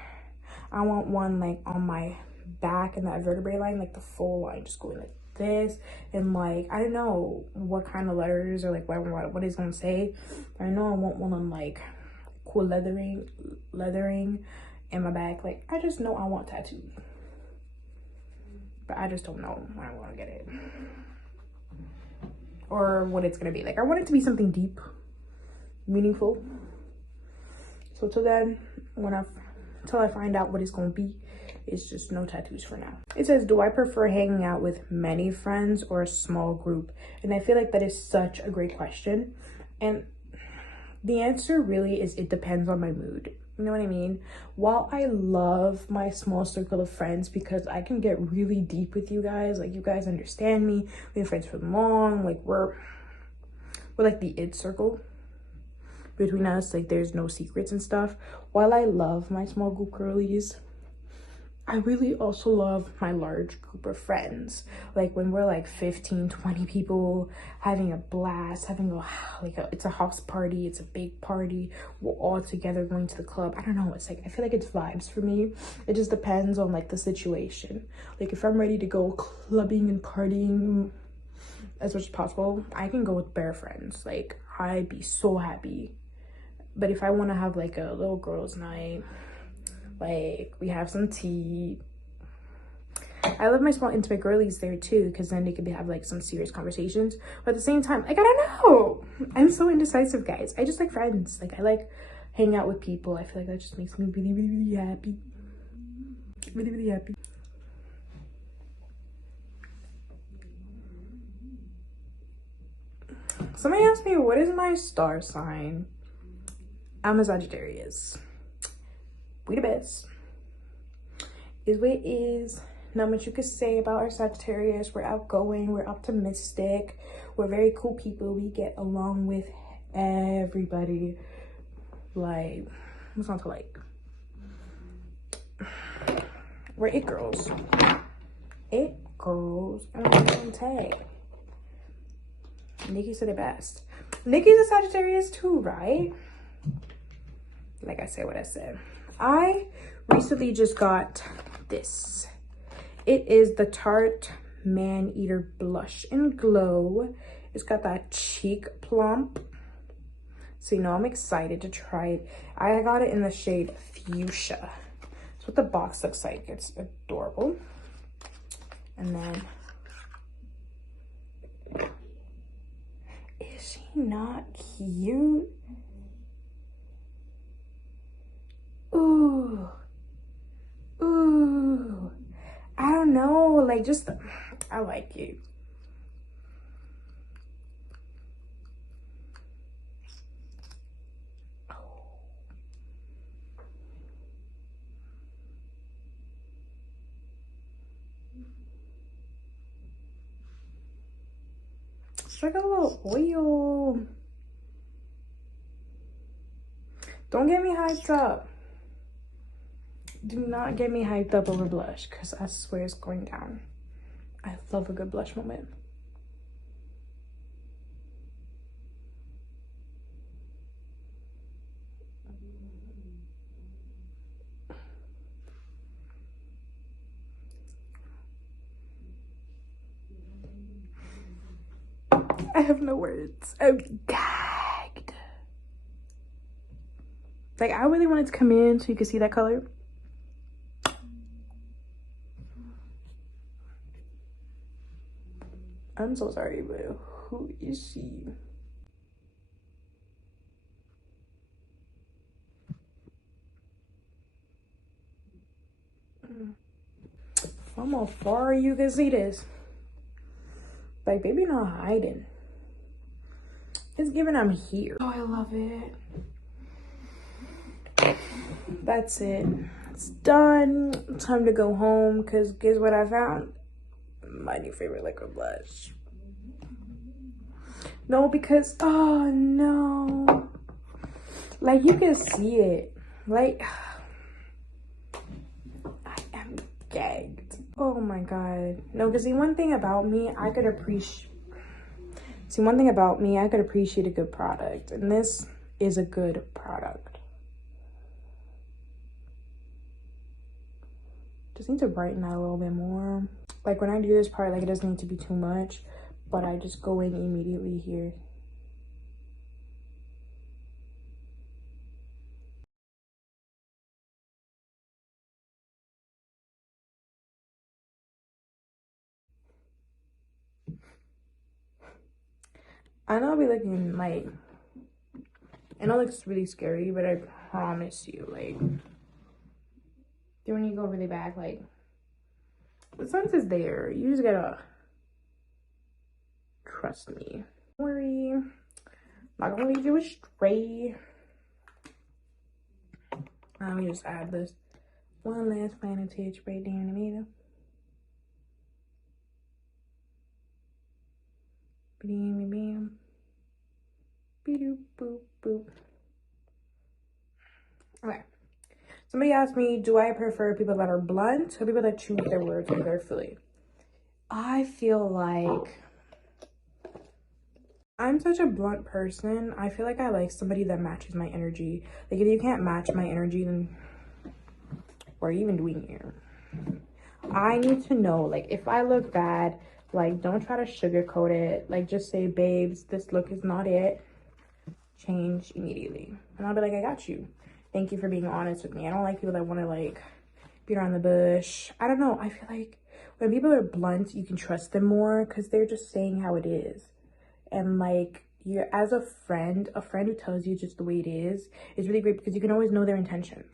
I want one like on my back in that vertebrae line, like the full line, just going like this. And like, I don't know what kind of letters or like what it's gonna say. But I know I want one on like cool leathering in my back. Like, I just know I want tattoos, but I just don't know when I want to get it or what it's gonna be. Like, I want it to be something deep, meaningful. So till then, until I find out what it's gonna be, it's just no tattoos for now. It says, do I prefer hanging out with many friends or a small group? And I feel like that is such a great question, and the answer really is, it depends on my mood. You know what I mean? While I love my small circle of friends because I can get really deep with you guys, like, you guys understand me, we've been friends for long, like, we're like the it circle between us, like, there's no secrets and stuff. While I love my small group girlies, I really also love my large group of friends. Like, when we're like 15, 20 people having a blast, it's a house party, it's a big party, we're all together going to the club. I don't know, it's like, I feel like it's vibes for me. It just depends on like the situation. Like, if I'm ready to go clubbing and partying as much as possible, I can go with bare friends. Like, I'd be so happy. But if I want to have like a little girls' night, like, we have some tea, I love my small intimate girlies there too, because then they could have like some serious conversations. But at the same time, like, I don't know, I'm so indecisive, guys. I just like friends. Like, I like hanging out with people. I feel like that just makes me really, really, really happy. Really, really happy. Somebody asked me, what is my star sign? I'm a Sagittarius. We the best. Is what it is. Not much you could say about our Sagittarius. We're outgoing, we're optimistic, we're very cool people. We get along with everybody. Like, what's not to like? We're it girls. It girls. And I'm gonna tag. Nikki said it best. Nikki's a Sagittarius too, right? Like I said what I said. I recently just got this. It is the Tarte Man Eater Blush and Glow. It's got that cheek plump. So, you know, I'm excited to try it. I got it in the shade Fuchsia. That's what the box looks like. It's adorable. And then, is she not cute? Ooh. Ooh. I don't know. Like, just, I like it. It's like a little oil. Don't get me hyped up. Do not get me hyped up over blush, because I swear it's going down. I love a good blush moment. I have no words. I'm gagged. Like, I really wanted to come in so you could see that color. I'm so sorry, but who is she? From afar, you can see this. Like, baby not hiding. It's giving I'm here. Oh, I love it. That's it. It's done. Time to go home, because guess what I found? My new favorite liquid blush. No, because, oh no. Like, you can see it. Like, I am gagged. Oh my god. No, because see, one thing about me, I could appreciate a good product, and this is a good product. Just need to brighten that a little bit more. Like, when I do this part, like, it doesn't need to be too much, but I just go in immediately here. I know I'll be looking like, I know it looks really scary, but I promise you, like, when you go really back, like, the sense is there. You just gotta trust me. Don't worry, I'm not gonna leave you astray. Let me just add this one last final touch right there in the middle. Bam, bam, boop, boop, boop. Okay. Somebody asked me, do I prefer people that are blunt or people that choose their words carefully? I feel like I'm such a blunt person. I feel like I like somebody that matches my energy. Like, if you can't match my energy, then what are you even doing here? I need to know, like, if I look bad, like, don't try to sugarcoat it. Like, just say, babes, this look is not it. Change immediately. And I'll be like, I got you. Thank you for being honest with me. I don't like people that want to, like, beat around the bush. I don't know. I feel like when people are blunt, you can trust them more because they're just saying how it is. And, like, you're, as a friend who tells you just the way it is really great because you can always know their intentions.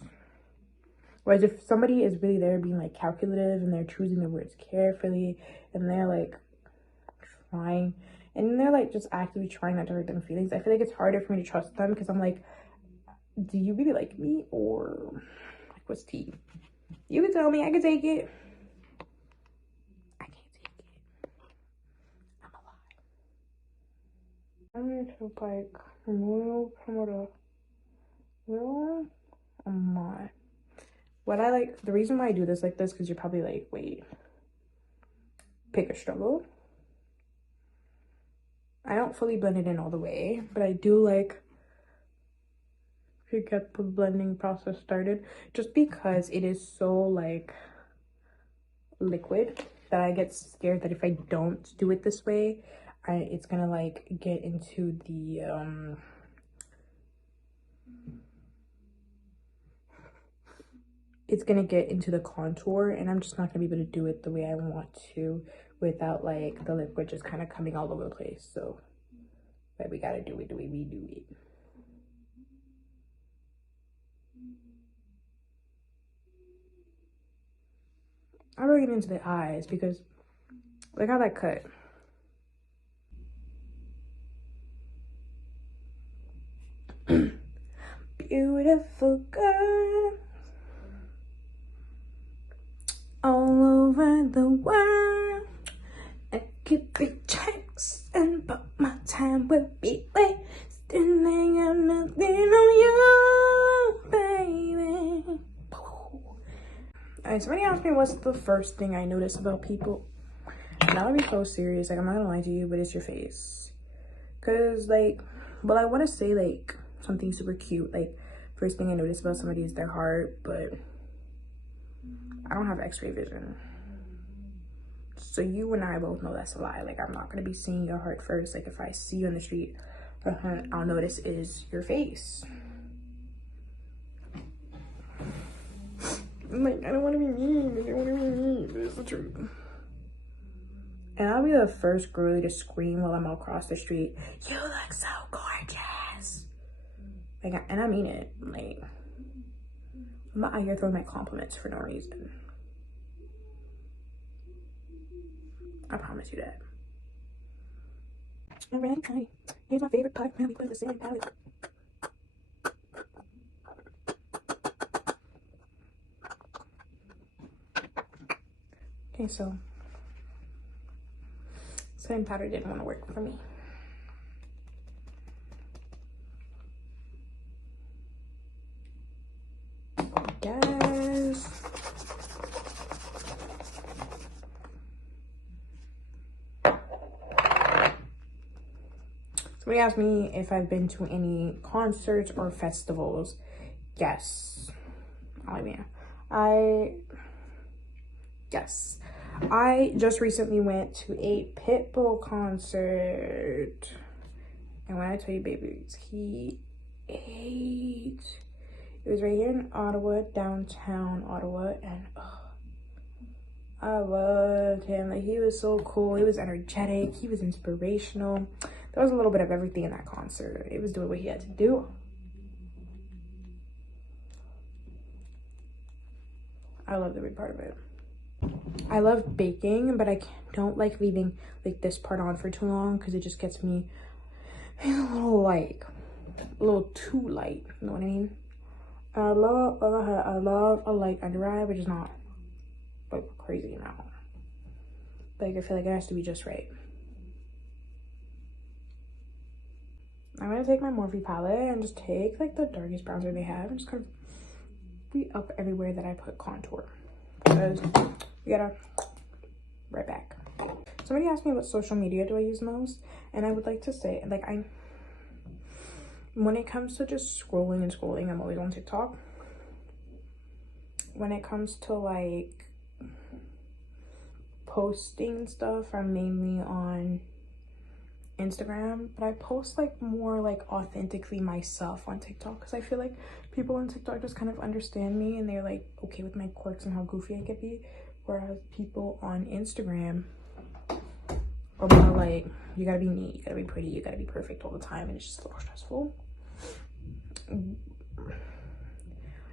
Whereas if somebody is really there being, like, calculative and they're choosing their words carefully and they're, like, trying, and they're, like, just actively trying not to hurt their feelings, I feel like it's harder for me to trust them because I'm like, do you really like me, or, like, what's tea? You can tell me, I can take it. I can't take it. I'm alive. I'm going to like remove some of the real amount. What I like, the reason why I do this like this, because you're probably like, wait, pick a struggle. I don't fully blend it in all the way, but I do like to get the blending process started, just because it is so like liquid that I get scared that if I don't do it this way, it's gonna like get into the it's gonna get into the contour, and I'm just not gonna be able to do it the way I want to without like the liquid just kind of coming all over the place. So but we gotta do it the way we do it. I'm gonna get into the eyes because look how that cut. Beautiful girl all over the world. I could be Jackson, but my time would be wasting. I got nothing on you, baby. Alright, somebody asked me what's the first thing I notice about people. Now to be so serious, like I'm not gonna lie to you, but it's your face. Cause like, well, I want to say like something super cute. Like first thing I notice about somebody is their heart, but I don't have X-ray vision. So you and I both know that's a lie. Like I'm not gonna be seeing your heart first. Like if I see you on the street, I'll notice is your face. I'm like, I don't want to be mean. I don't want to be mean, but it's the truth. And I'll be the first girl to scream while I'm across the street, you look so gorgeous. Like, and I mean it. Like, I'm not out here throwing my compliments for no reason. I promise you that. Alright, here's my favorite part. Now we put the same palette. Okay, so setting powder didn't want to work for me. Yes. Somebody asked me if I've been to any concerts or festivals. Yes. Yes. I just recently went to a Pitbull concert. And when I tell you, babies, he ate. It was right here in Ottawa, downtown Ottawa. And I loved him. Like, he was so cool. He was energetic. He was inspirational. There was a little bit of everything in that concert. It was doing what he had to do. I loved every part of it. I love baking, but I don't like leaving like this part on for too long because it just gets me a little too light. You know what I mean? I love a light under eye, but it's not like crazy now. Like I feel like it has to be just right. I'm gonna take my Morphe palette and just take like the darkest bronzer they have and just kind of be up everywhere that I put contour. Because we gotta right back. Somebody asked me what social media do I use most, and I would like to say, like, when it comes to just scrolling, I'm always on TikTok. When it comes to like posting stuff, I'm mainly on Instagram, but I post like more like authentically myself on TikTok because I feel like people on TikTok just kind of understand me and they're like okay with my quirks and how goofy I could be, whereas people on Instagram are more like you gotta be neat, you gotta be pretty, you gotta be perfect all the time, and it's just a little stressful.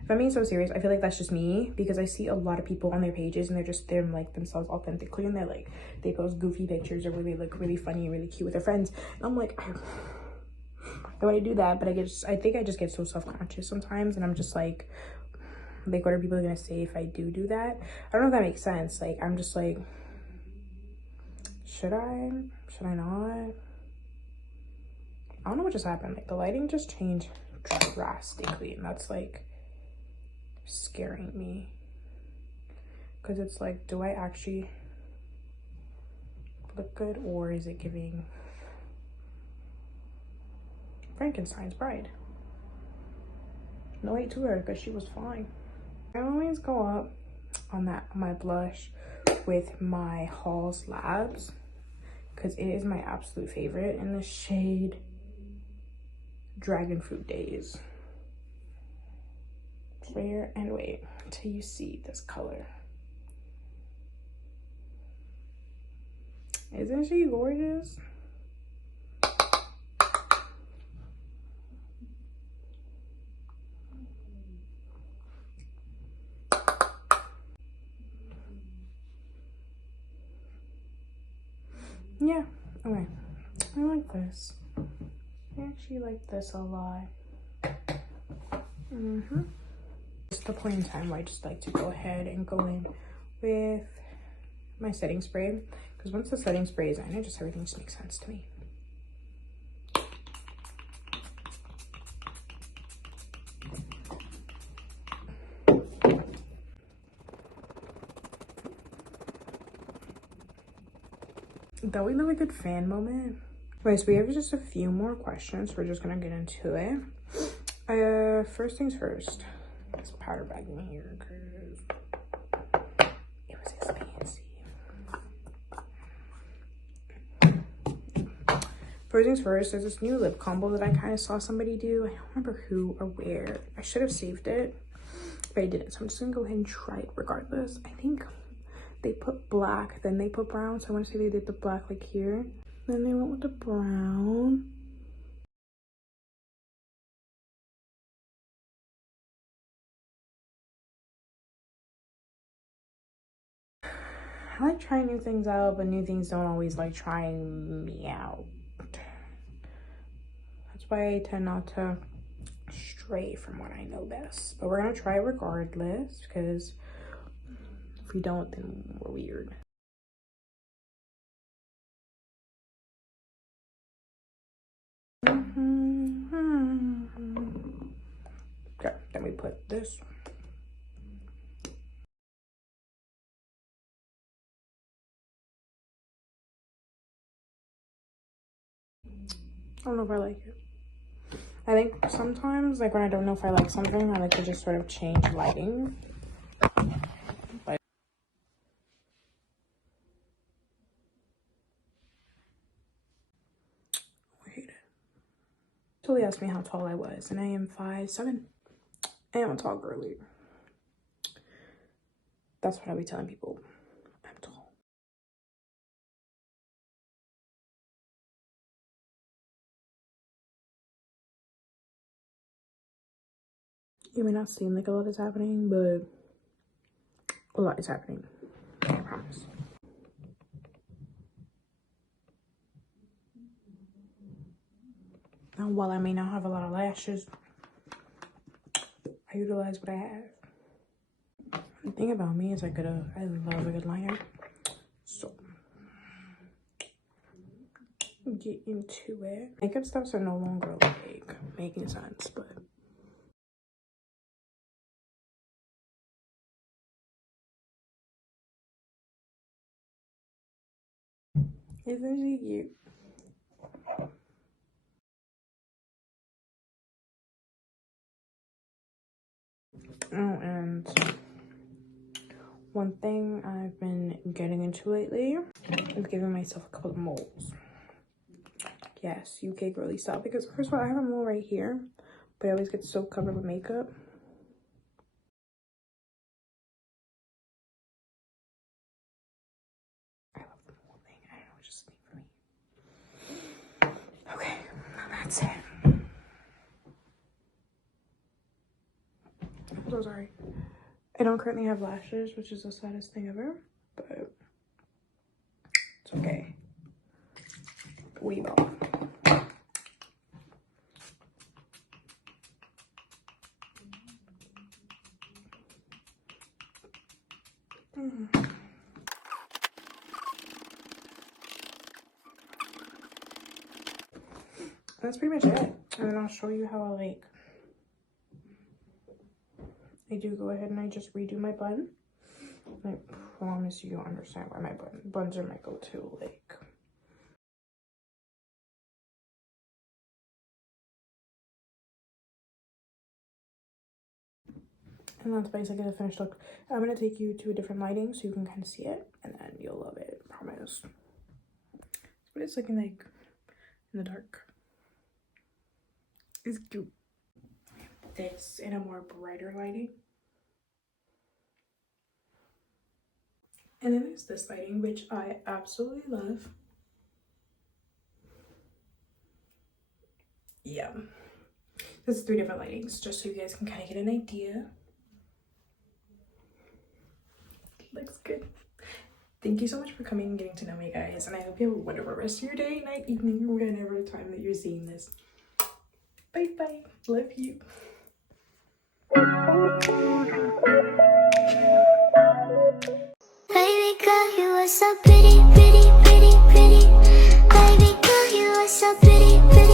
If I'm being so serious, I feel like that's just me because I see a lot of people on their pages and they're like themselves authentically, and they're like they post goofy pictures or really look really funny, really cute with their friends, and I'm like I want to do that, but I think I just get so self-conscious sometimes, and I'm just like Like, what are people gonna say if I do that? I don't know if that makes sense. Like, I'm just like, should I not? I don't know what just happened. Like, the lighting just changed drastically, and that's like scaring me, because it's like, do I actually look good, or is it giving Frankenstein's bride? No hate to her, because she was fine. I always go up on my blush with my Halls Labs, because it is my absolute favorite in the shade Dragon Fruit Days. Clear, and wait till you see this color. Isn't she gorgeous? Yeah, okay. I like this. I actually like this a lot. It's the point in time where I just like to go ahead and go in with my setting spray, because once the setting spray is in, it just everything just makes sense to me. That would look like a good fan moment. Right, so we have just a few more questions. We're just gonna get into it. First things first. This powder bag in here, because it was expensive. First things first, there's this new lip combo that I kind of saw somebody do. I don't remember who or where. I should have saved it, but I didn't. So I'm just gonna go ahead and try it regardless. I think they put black, then they put brown. So I want to say they did the black like here, then they went with the brown. I like trying new things out, but new things don't always like trying me out. That's why I tend not to stray from what I know best. But we're gonna try regardless, because if we don't, then we're weird. Okay, then we put this. I don't know if I like it. I think sometimes, like when I don't know if I like something, I like to just sort of change lighting. But I hate it. Totally asked me how tall I was, and I am 5'7". I am a tall girly. That's what I be telling people. I'm tall. It may not seem like a lot is happening, but a lot is happening. I promise. Now, while I may not have a lot of lashes, I utilize what I have. The thing about me is I love a good liner. So get into it. Makeup steps are no longer like making sense, but isn't she cute? Oh, and one thing I've been getting into lately is giving myself a couple of moles. Yes, UK girly style, because first of all, I have a mole right here, but I always get so covered with makeup. I love the mole thing. I don't know, it's just a thing for me. Okay, that's it. I'm so sorry. I don't currently have lashes, which is the saddest thing ever, but it's okay. We will. That's pretty much it. And then I'll show you how I do go ahead and I just redo my bun. I promise you don't understand why my buns are my go-to. And that's basically the finished look. I'm gonna take you to a different lighting so you can kind of see it, and then you'll love it, promise. That's what it's looking like in the dark. It's cute. This in a more brighter lighting. And then there's this lighting, which I absolutely love. Yeah. There's 3 different lightings, just so you guys can kind of get an idea. Looks good. Thank you so much for coming and getting to know me, guys. And I hope you have a wonderful rest of your day, night, evening, or whenever time that you're seeing this. Bye bye. Love you. Baby girl, you are so pretty, pretty, pretty, pretty. Baby girl, you are so pretty, pretty.